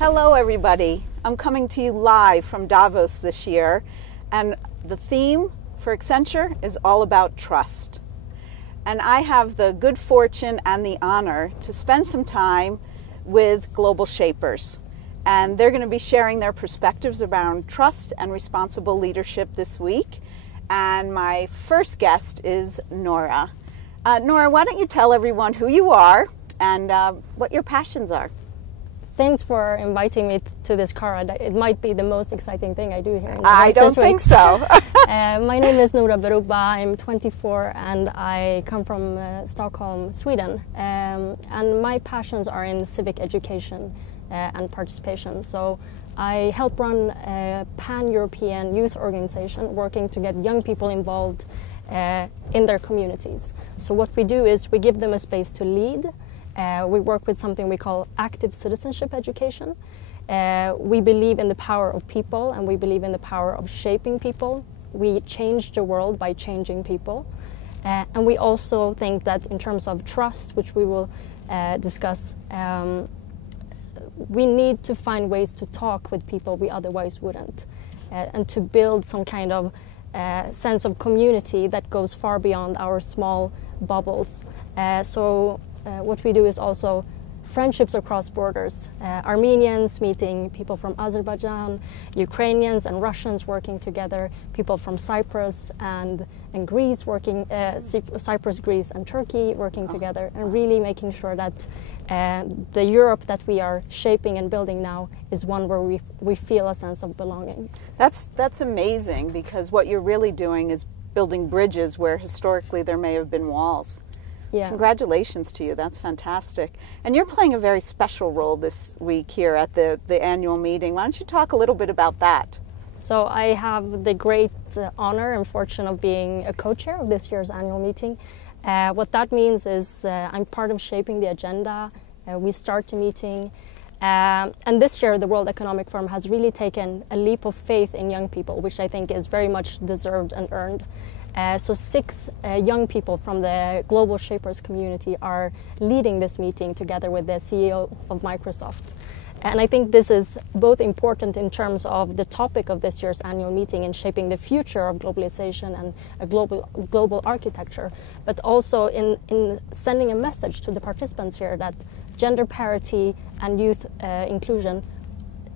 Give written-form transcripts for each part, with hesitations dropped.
Hello everybody. I'm coming to you live from Davos this year, and the theme for Accenture is all about trust. And I have the good fortune and the honor to spend some time with global shapers. And they're going to be sharing their perspectives around trust and responsible leadership this week. And my first guest is Noura. Noura, why don't you tell everyone who you are and what your passions are? Thanks for inviting me to this car. It might be the most exciting thing I do here in Davos I don't think so. My name is Noura Berrouba. I'm 24 and I come from Stockholm, Sweden. And my passions are in civic education and participation. So I help run a pan-European youth organization working to get young people involved in their communities. So what we do is we give them a space to lead. We work with something we call active citizenship education. We believe in the power of people and we believe in the power of shaping people. We change the world by changing people. And we also think that in terms of trust, which we will discuss, we need to find ways to talk with people we otherwise wouldn't, and to build some kind of sense of community that goes far beyond our small bubbles. What we do is also friendships across borders. Armenians meeting people from Azerbaijan, Ukrainians and Russians working together, people from Cyprus and Greece working, Cyprus, Greece and Turkey working together, and really making sure that the Europe that we are shaping and building now is one where we feel a sense of belonging. That's amazing, because what you're really doing is building bridges where historically there may have been walls. Yeah. Congratulations to you. That's fantastic. And you're playing a very special role this week here at the annual meeting. Why don't you talk a little bit about that? So I have the great honor and fortune of being a co-chair of this year's annual meeting. What that means is I'm part of shaping the agenda. We start the meeting. And this year the World Economic Forum has really taken a leap of faith in young people, which I think is very much deserved and earned. So 6 young people from the Global Shapers community are leading this meeting together with the CEO of Microsoft. And I think this is both important in terms of the topic of this year's annual meeting in shaping the future of globalization and a global architecture, but also in sending a message to the participants here that gender parity and youth inclusion,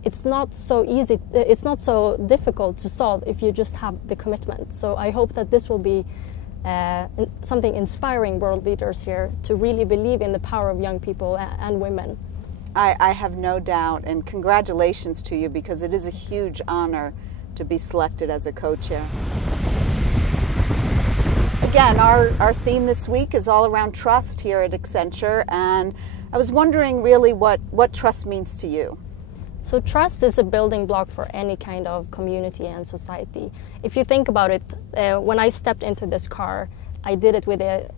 it's not so easy, it's not so difficult to solve if you just have the commitment. So I hope that this will be something inspiring world leaders here to really believe in the power of young people and women. I have no doubt, and congratulations to you, because it is a huge honor to be selected as a co-chair. Again, our theme this week is all around trust here at Accenture, and I was wondering really what trust means to you. So trust is a building block for any kind of community and society. If you think about it, when I stepped into this car, I did it with a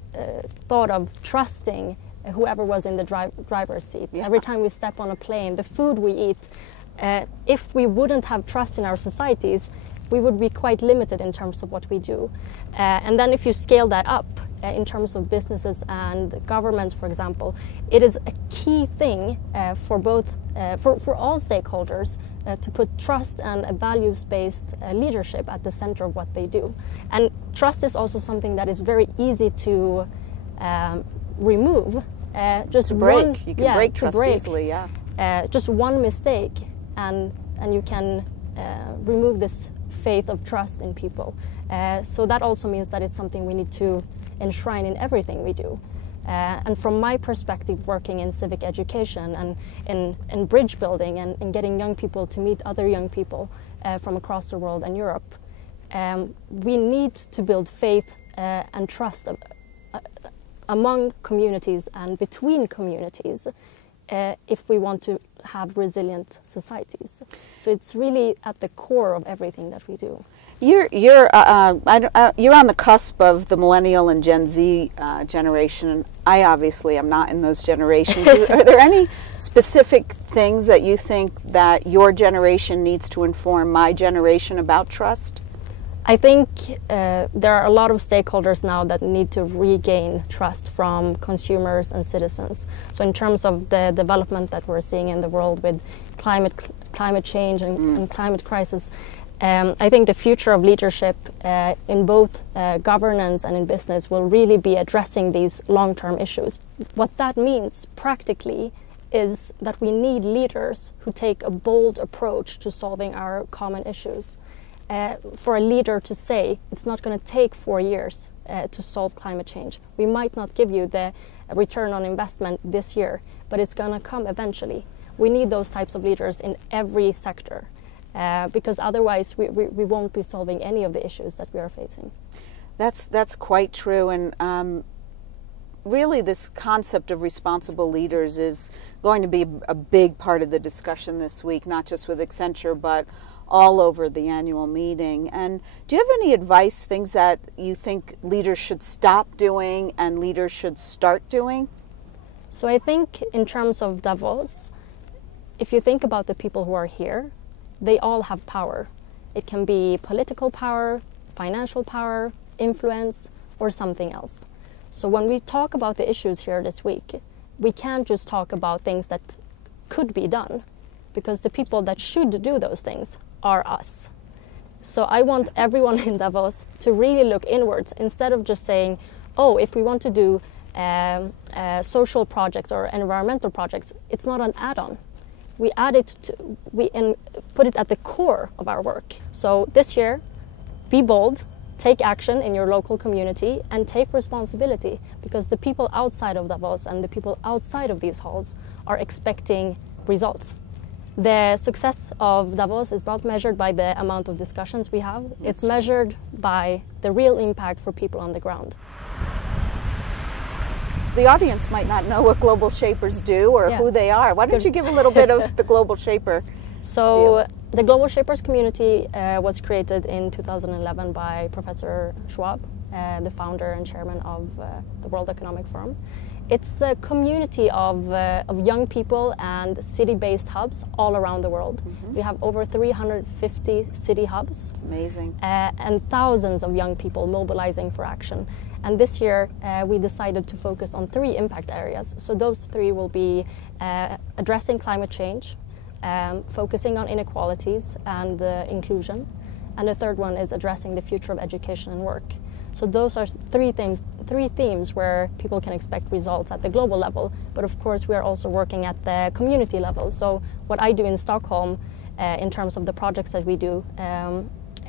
thought of trusting whoever was in the driver's seat. Yeah. Every time we step on a plane, the food we eat, if we wouldn't have trust in our societies, we would be quite limited in terms of what we do. And then if you scale that up in terms of businesses and governments, for example, it is a key thing for all stakeholders to put trust and a values-based leadership at the center of what they do. And trust is also something that is very easy to remove. Just break. You can break trust easily, yeah. Just one mistake and you can remove this faith of trust in people. So that also means that it's something we need to enshrine in everything we do. And from my perspective, working in civic education and in bridge building and getting young people to meet other young people from across the world and Europe, we need to build faith and trust among communities and between communities if we want to have resilient societies. So it's really at the core of everything that we do. You're on the cusp of the millennial and Gen Z generation, and I obviously am not in those generations. Are there any specific things that you think that your generation needs to inform my generation about trust? I think there are a lot of stakeholders now that need to regain trust from consumers and citizens. So in terms of the development that we're seeing in the world with climate change and climate crisis, I think the future of leadership in both governance and in business will really be addressing these long-term issues. What that means practically is that we need leaders who take a bold approach to solving our common issues. For a leader to say it's not going to take 4 years to solve climate change. We might not give you the return on investment this year, but it's going to come eventually. We need those types of leaders in every sector because otherwise we won't be solving any of the issues that we are facing. That's quite true, and really this concept of responsible leaders is going to be a big part of the discussion this week, not just with Accenture, but all over the annual meeting. And do you have any advice, things that you think leaders should stop doing and leaders should start doing? So I think in terms of Davos, if you think about the people who are here, they all have power. It can be political power, financial power, influence, or something else. So when we talk about the issues here this week, we can't just talk about things that could be done, because the people that should do those things are us. So I want everyone in Davos to really look inwards instead of just saying, oh, if we want to do social projects or environmental projects, it's not an add-on. We add it to, put it at the core of our work. So this year, be bold, take action in your local community and take responsibility, because the people outside of Davos and the people outside of these halls are expecting results. The success of Davos is not measured by the amount of discussions we have. It's measured by the real impact for people on the ground. The audience might not know what Global Shapers do or who they are. Why don't you give a little bit of the Global Shaper So the Global Shapers community was created in 2011 by Professor Schwab, the founder and chairman of the World Economic Forum. It's a community of young people and city-based hubs all around the world. We have over 350 city hubs. It's amazing. And thousands of young people mobilizing for action. And this year we decided to focus on 3 impact areas. So those 3 will be addressing climate change, focusing on inequalities and inclusion, and the third one is addressing the future of education and work. So those are 3 themes where people can expect results at the global level, but of course we are also working at the community level. So what I do in Stockholm in terms of the projects that we do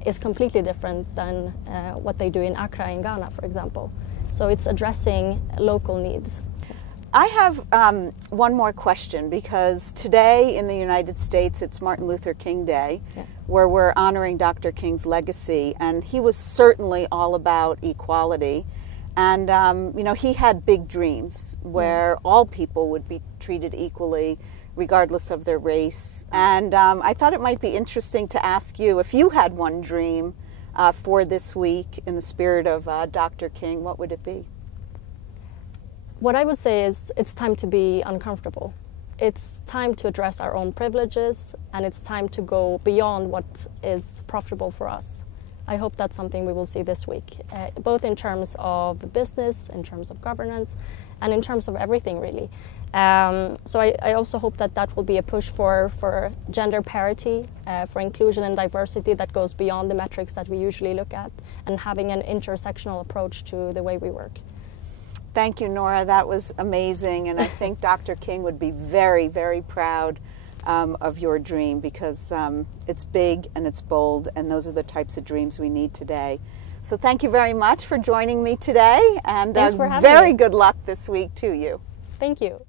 is completely different than what they do in Accra in Ghana, for example. So it's addressing local needs. I have one more question, because today in the United States it's Martin Luther King Day, where we're honoring Dr. King's legacy, and he was certainly all about equality. And you know, he had big dreams where all people would be treated equally regardless of their race. And I thought it might be interesting to ask you, if you had one dream for this week in the spirit of Dr. King, what would it be? What I would say is it's time to be uncomfortable. It's time to address our own privileges, and it's time to go beyond what is profitable for us. I hope that's something we will see this week, both in terms of business, in terms of governance, and in terms of everything, really. So I also hope that that will be a push for gender parity, for inclusion and diversity that goes beyond the metrics that we usually look at, and having an intersectional approach to the way we work. Thank you, Noura. That was amazing, and I think Dr. King would be very, very proud of your dream, because it's big and it's bold, and those are the types of dreams we need today. So thank you very much for joining me today, and Thanks for having very me. good luck this week to you. Thank you.